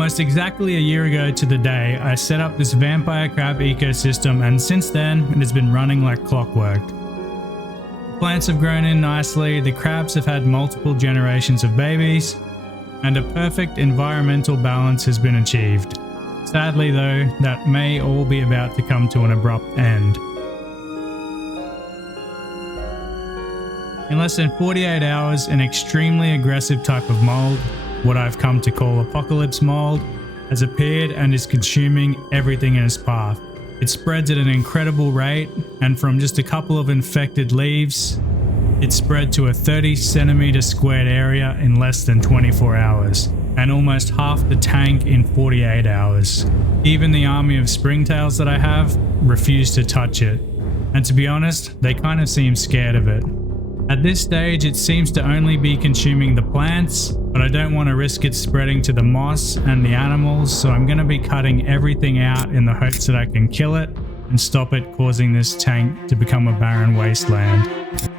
Almost exactly a year ago to the day, I set up this vampire crab ecosystem, and since then it has been running like clockwork. The plants have grown in nicely, the crabs have had multiple generations of babies, and a perfect environmental balance has been achieved. Sadly though, that may all be about to come to an abrupt end. In less than 48 hours, an extremely aggressive type of mold, what I've come to call apocalypse mold, has appeared and is consuming everything in its path. It spreads at an incredible rate, and from just a couple of infected leaves, it spread to a 30 centimeter squared area in less than 24 hours, and almost half the tank in 48 hours. Even the army of springtails that I have refuse to touch it, and to be honest, they kind of seem scared of it. At this stage, it seems to only be consuming the plants, but I don't want to risk it spreading to the moss and the animals, so I'm going to be cutting everything out in the hopes that I can kill it and stop it causing this tank to become a barren wasteland.